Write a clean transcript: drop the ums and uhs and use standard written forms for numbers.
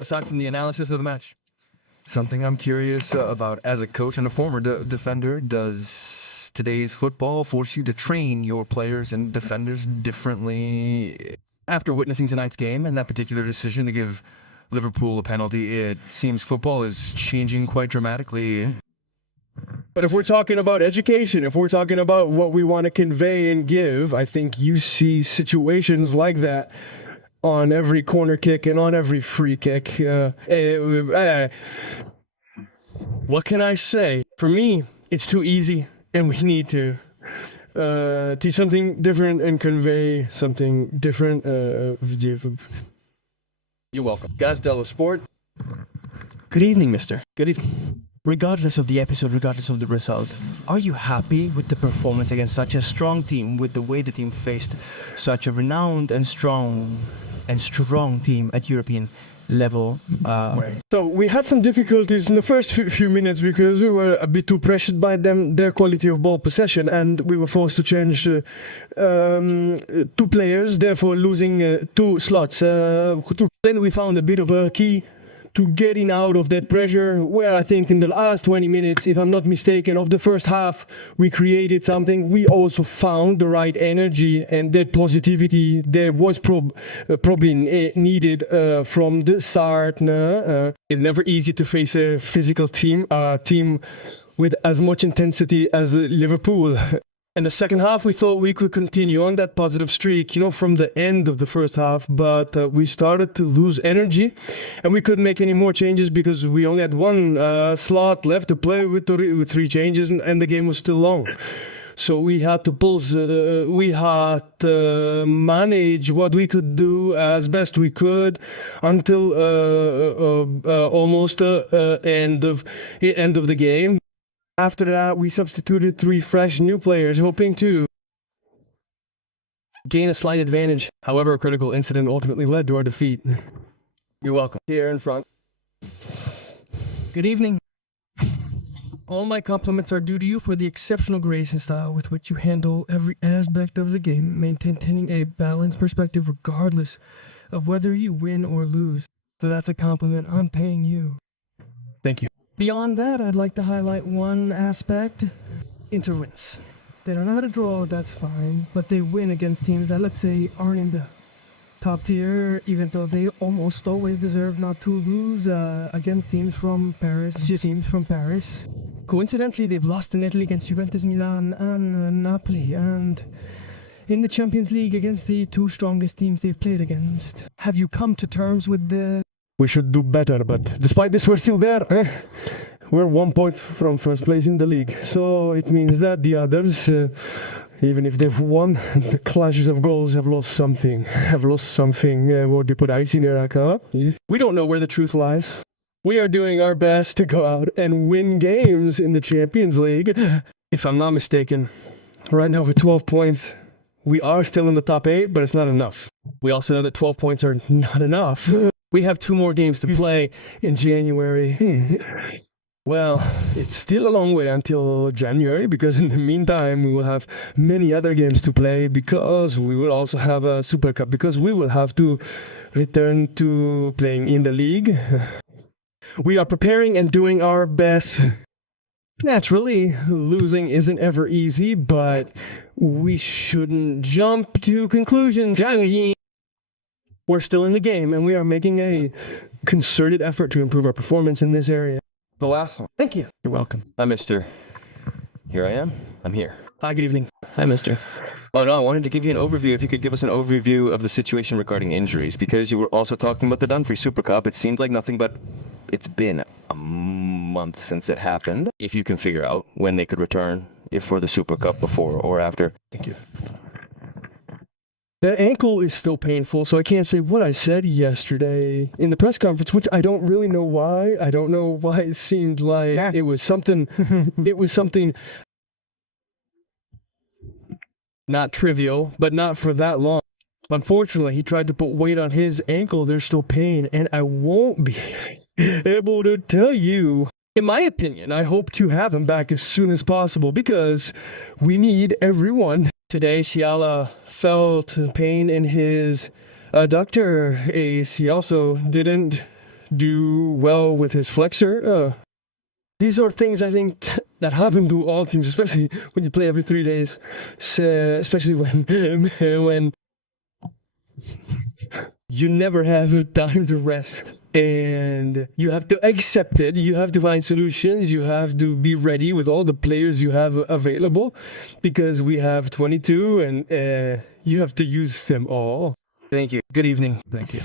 aside from the analysis of the match? Something I'm curious about as a coach and a former defender. Does today's football force you to train your players and defenders differently? After witnessing tonight's game and that particular decision to give Liverpool a penalty, it seems football is changing quite dramatically. But if we're talking about education, if we're talking about what we want to convey and give, I think you see situations like that on every corner kick and on every free kick. What can I say? For me, it's too easy, and we need to teach something different and convey something different. You're welcome. Gaz dello Sport. Good evening, mister. Good evening. Regardless of the episode, regardless of the result, are you happy with the performance against such a strong team, with the way the team faced such a renowned and strong team at European level? So we had some difficulties in the first few minutes because we were a bit too pressured by them, their quality of ball possession, and we were forced to change 2 players, therefore losing 2 slots. Then we found a bit of a key to getting out of that pressure, where I think in the last 20 minutes, if I'm not mistaken, of the first half, we created something. We also found the right energy and that positivity that was probably needed from the start. It's never easy to face a physical team, a team with as much intensity as Liverpool. In the second half, we thought we could continue on that positive streak, from the end of the first half, but we started to lose energy, and we couldn't make any more changes because we only had 1 slot left to play with 3 changes, and the game was still long. So we had to pulse, we had to manage what we could do as best we could until almost end of the game. After that, we substituted 3 fresh new players, hoping to gain a slight advantage. However, a critical incident ultimately led to our defeat. You're welcome. Here in front. Good evening. All my compliments are due to you for the exceptional grace and style with which you handle every aspect of the game, maintaining a balanced perspective regardless of whether you win or lose. So that's a compliment I'm paying you. Thank you. Beyond that, I'd like to highlight one aspect. Interwins. They don't know how to draw, that's fine, but they win against teams that, let's say, aren't in the top tier, even though they almost always deserve not to lose against teams from Paris. Coincidentally, they've lost in Italy against Juventus, Milan, and Napoli, and in the Champions League against the 2 strongest teams they've played against. Have you come to terms with the... We should do better, but despite this, we're still there. We're 1 point from first place in the league, so it means that the others, even if they've won, the clashes of goals have lost something. What they put ice in their cup. We don't know where the truth lies. We are doing our best to go out and win games in the Champions League. If I'm not mistaken, right now with 12 points, we are still in the top 8, but it's not enough. We also know that 12 points are not enough. We have 2 more games to play in January. Well, it's still a long way until January, because in the meantime we will have many other games to play, because we will also have a Super Cup, because we will have to return to playing in the league. We are preparing and doing our best. Naturally, losing isn't ever easy, but we shouldn't jump to conclusions. We're still in the game, and we are making a concerted effort to improve our performance in this area. The last one. Thank you. You're welcome. Hi, mister. Here I am. I'm here. Hi, good evening. Hi, mister. Oh, no, I wanted to give you an overview. If you could give us an overview of the situation regarding injuries, because you were also talking about the Dunphy Super Cup. It seemed like nothing, but it's been a month since it happened. If you can figure out when they could return, if for the Super Cup, before or after. Thank you. The ankle is still painful, so I can't say what I said yesterday in the press conference, which I don't really know why. I don't know why it seemed like it was something, not trivial, but not for that long. Unfortunately, he tried to put weight on his ankle. There's still pain, and I won't be able to tell you. In my opinion, I hope to have him back as soon as possible, because we need everyone. Today, Ciala felt pain in his adductor ace. He also didn't do well with his flexor. These are things I think that happen to all teams, especially when you play every 3 days, especially when you never have time to rest. And you have to accept it, you have to find solutions, you have to be ready with all the players you have available, because we have 22 and you have to use them all. Thank you. Good evening. Thank you.